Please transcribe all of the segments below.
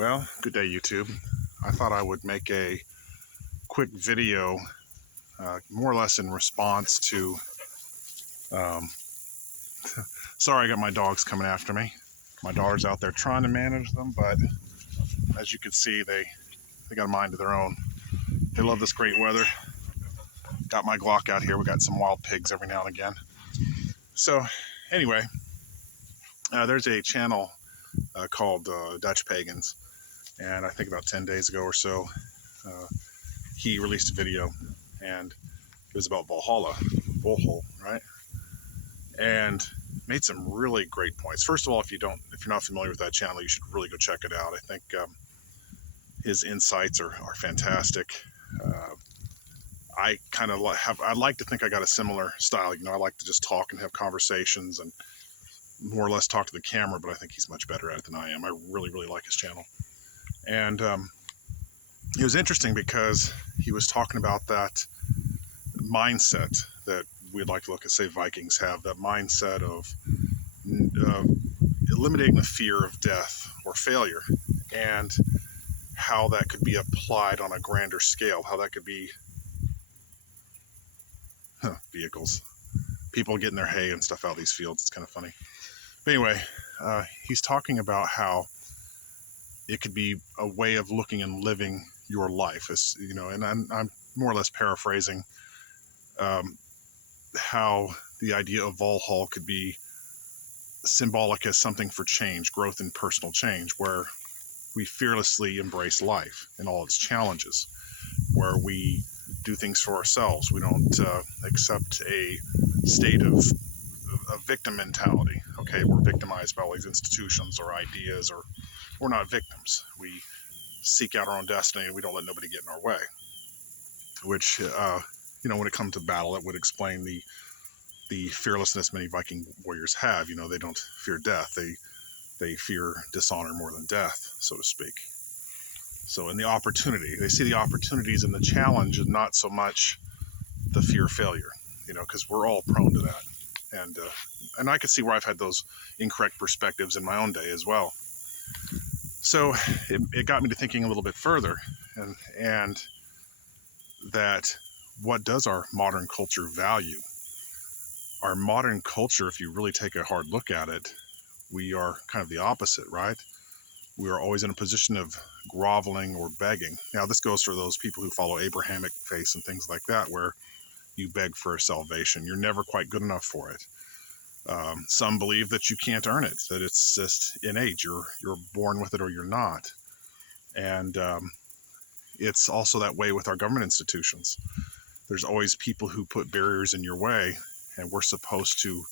Well, good day, YouTube. I thought I would make a quick video, more or less in response to. Um, sorry, I got my dogs coming after me. My daughter's out there trying to manage them, but as you can see, they got a mind of their own. They love this great weather. Got my Glock out here. We got some wild pigs every now and again. So, anyway, there's a channel called Dutch Pagans, and I think about 10 days ago or so, he released a video, and it was about Valhalla, right? And made some really great points. First of all, if you're not familiar with that channel, you should really go check it out. I think his insights are fantastic. I'd like to think I got a similar style. I like to just talk and have conversations and more or less talk to the camera, but I think he's much better at it than I am. I really, really like his channel. And it was interesting because he was talking about that mindset that we'd like to look at, say, Vikings have, that mindset of eliminating the fear of death or failure, and how that could be applied on a grander scale, how that could be vehicles, people getting their hay and stuff out of these fields. It's kind of funny. But anyway, he's talking about how it could be a way of looking and living your life, as and I'm more or less paraphrasing how the idea of Valhalla could be symbolic as something for change, growth and personal change, where we fearlessly embrace life and all its challenges, where we do things for ourselves. We don't accept a state of a victim mentality. Okay, we're victimized by all these institutions or ideas, or we're not victims. We seek out our own destiny and we don't let nobody get in our way. Which, when it comes to battle, it would explain the fearlessness many Viking warriors have. They don't fear death. They fear dishonor more than death, so to speak. So in the opportunity, they see the opportunities in the challenge and not so much the fear of failure, because we're all prone to that. And I could see where I've had those incorrect perspectives in my own day as well. So it got me to thinking a little bit further, and that what does our modern culture value? Our modern culture, if you really take a hard look at it, we are kind of the opposite, right? We are always in a position of groveling or begging. Now, this goes for those people who follow Abrahamic faith and things like that, where you beg for a salvation. You're never quite good enough for it. Some believe that you can't earn it, that it's just innate. You're born with it or you're not. And it's also that way with our government institutions. There's always people who put barriers in your way, and we're supposed to,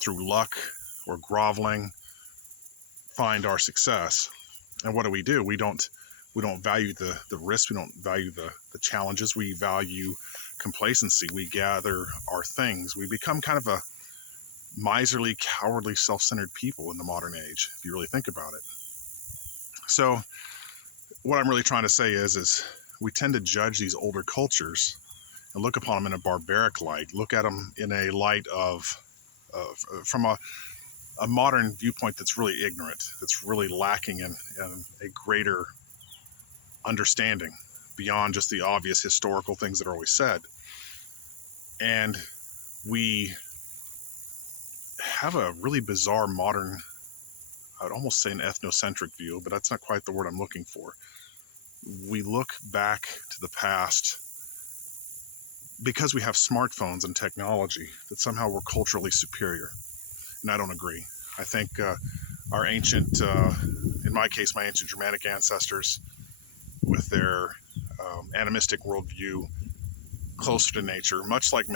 through luck or groveling, find our success. And what do? We don't value the risk. We don't value the challenges. We value complacency. We gather our things. We become kind of a miserly, cowardly, self-centered people in the modern age, if you really think about it. So what I'm really trying to say is we tend to judge these older cultures and look upon them in a barbaric light, look at them in a light from a modern viewpoint that's really ignorant, that's really lacking in a greater understanding beyond just the obvious historical things that are always said. And we have a really bizarre modern, I would almost say an ethnocentric view, but that's not quite the word I'm looking for. We look back to the past because we have smartphones and technology, that somehow we're culturally superior. And I don't agree. I think our ancient, in my case, my ancient Germanic ancestors, with their animistic worldview, closer to nature, much like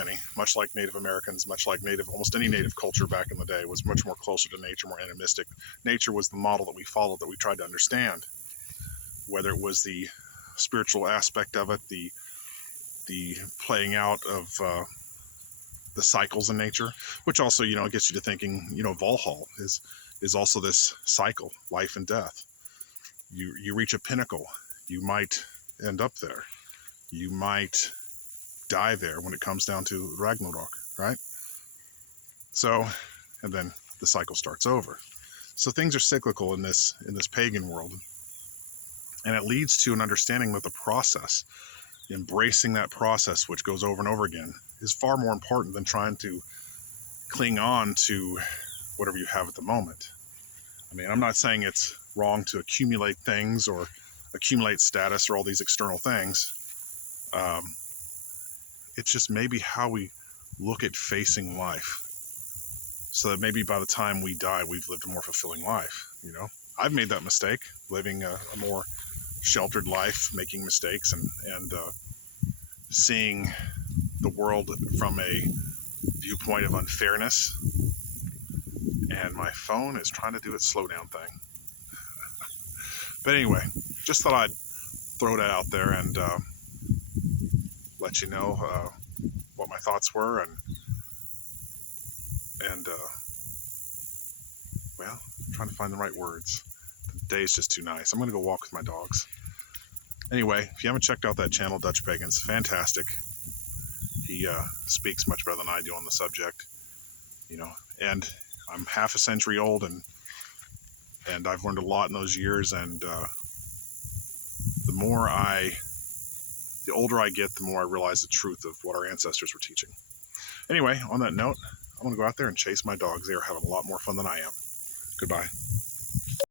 Native Americans, much like almost any native culture back in the day, was much more closer to nature, more animistic. Nature was the model that we followed, that we tried to understand, whether it was the spiritual aspect of it, the playing out of the cycles in nature, which also, gets you to thinking, Valhalla is also this cycle, life and death. You reach a pinnacle, you might end up there. You might die there when it comes down to Ragnarok, right? So, and then the cycle starts over. So things are cyclical in this pagan world. And it leads to an understanding that the process, embracing that process, which goes over and over again, is far more important than trying to cling on to whatever you have at the moment. I mean, I'm not saying it's wrong to accumulate things or accumulate status or all these external things. It's just maybe how we look at facing life, so that maybe by the time we die, we've lived a more fulfilling life. You know, I've made that mistake, living a more sheltered life, making mistakes, and seeing the world from a viewpoint of unfairness. And my phone is trying to do its slow down thing. But anyway, just thought I'd throw that out there and let you know what my thoughts were, and well, I'm trying to find the right words. The day is just too nice. I'm going to go walk with my dogs. Anyway, if you haven't checked out that channel, Dutch Pagans, fantastic. He speaks much better than I do on the subject, you know. And I'm half a century old, and I've learned a lot in those years. And the older I get, the more I realize the truth of what our ancestors were teaching. Anyway, on that note, I'm going to go out there and chase my dogs. They are having a lot more fun than I am. Goodbye.